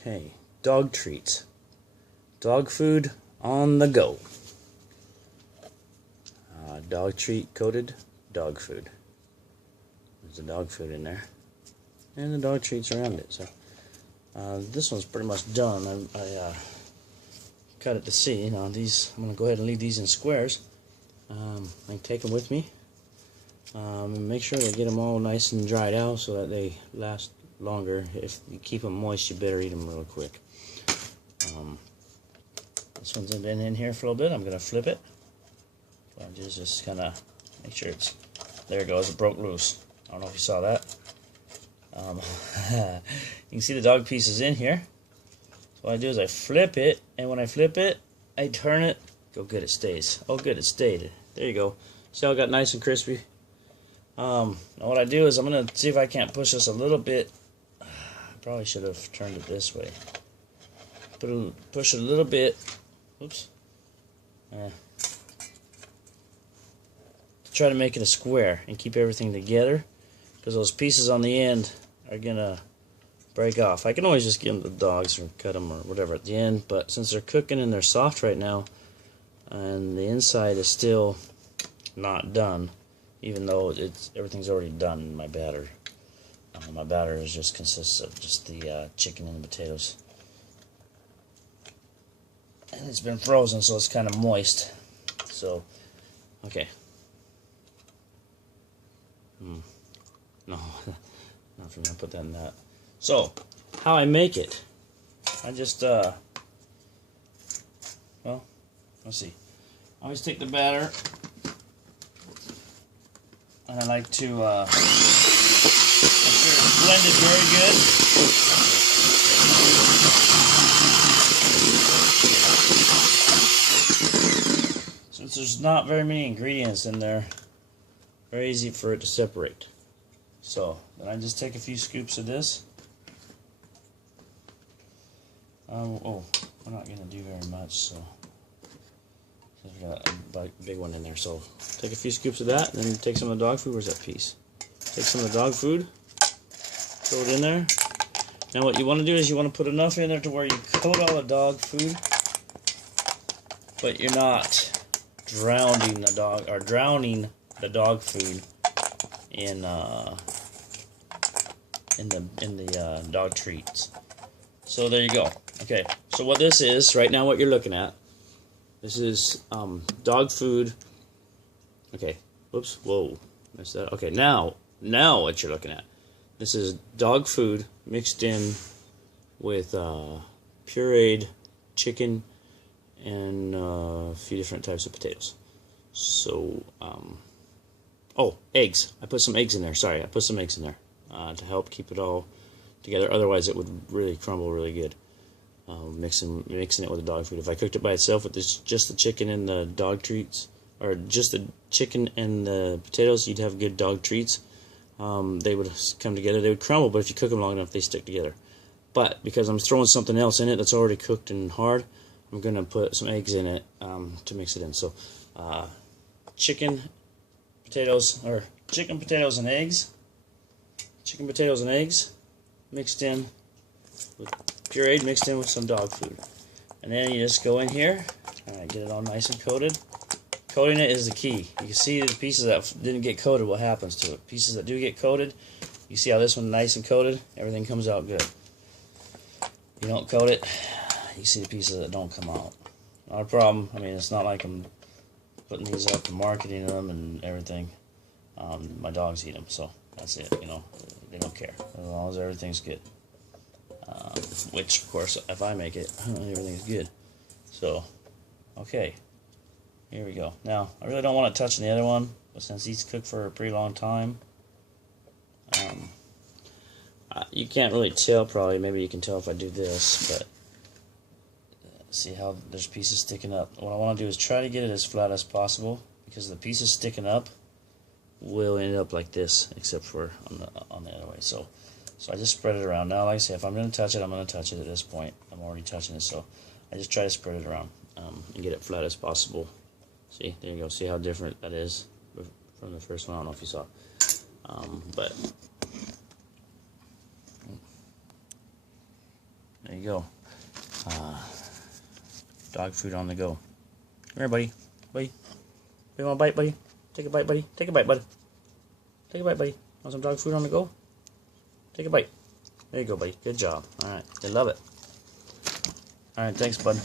Okay, dog treats. Dog food on the go. Dog treat coated dog food. There's the dog food in there. And the dog treats around it. So this one's pretty much done. I cut it to see. Now these, I'm going to go ahead and leave these in squares. I can take them with me. And make sure to get them all nice and dried out so that they last longer. If you keep them moist, you better eat them real quick. This one's been in here for a little bit. I'm going to flip it. So I just kind of make sure it's, there it goes, it broke loose. I don't know if you saw that. You can see the dog pieces in here. So what I do is I flip it, and when I flip it, I turn it. Go good, it stays. Oh good, it stayed. There you go. See how it got nice and crispy? Now what I do is I'm going to see if I can't push this a little bit. I probably should have turned it this way. Push it a little bit. Oops. Try to make it a square and keep everything together, because those pieces on the end are going to break off. I can always just give them to the dogs or cut them or whatever at the end, but since they're cooking and they're soft right now, and the inside is still not done, even though everything's already done in my batter. My batter just consists of just the chicken and the potatoes. And it's been frozen, so it's kind of moist. So, okay. No, not from gonna put that in that. So, how I make it? I just well, let's see. I always take the batter, and I like to make sure it's blended very good. Since there's not very many ingredients in there, very easy for it to separate. So then I just take a few scoops of this. Oh, we're not going to do very much, so we've got a big one in there. So take a few scoops of that, and then take some of the dog food. Where's that piece? Take some of the dog food, throw it in there. Now what you want to do is you want to put enough in there to where you coat all the dog food, but you're not drowning the dog food in the dog treats. So there you go. Okay, so what this is right now, what you're looking at, this is dog food. Okay, whoops, whoa, missed that. Okay, now what you're looking at, this is dog food mixed in with pureed chicken and a few different types of potatoes. So, oh, eggs. I put some eggs in there. Sorry, I put some eggs in there to help keep it all together. Otherwise, it would really crumble really good. Mixing it with the dog food. If I cooked it by itself with just the chicken and the dog treats, or just the chicken and the potatoes, you'd have good dog treats. They would come together. They would crumble, but if you cook them long enough, they stick together. But because I'm throwing something else in it that's already cooked and hard, I'm going to put some eggs in it to mix it in. So, chicken, potatoes, and eggs. Chicken, potatoes, and eggs mixed in with pureed, mixed in with some dog food. And then you just go in here, get it all nice and coated. Coating it is the key. You can see the pieces that didn't get coated, what happens to it. Pieces that do get coated, you see how this one's nice and coated, everything comes out good. You don't coat it, you see the pieces that don't come out. Not a problem. I mean, it's not like I'm putting these up and marketing them and everything. My dogs eat them, so that's it. You know, they don't care as long as everything's good. Which, of course, if I make it, everything's good. So, okay, here we go. Now, I really don't want to touch the other one, but since these cook for a pretty long time, you can't really tell. Probably, maybe you can tell if I do this, but. See how there's pieces sticking up. What I want to do is try to get it as flat as possible, because the pieces sticking up will end up like this, except for on the other way. So I just spread it around. Now, like I say, if I'm going to touch it, I'm going to touch it at this point. I'm already touching it, so I just try to spread it around and get it flat as possible. See, there you go. See how different that is from the first one. I don't know if you saw, but There you go. Dog food on the go. Come here, buddy. Buddy. You want a bite, buddy? Take a bite, buddy. Take a bite, bud. Take a bite, buddy. Want some dog food on the go? Take a bite. There you go, buddy. Good job. Alright. They love it. Alright, thanks, bud.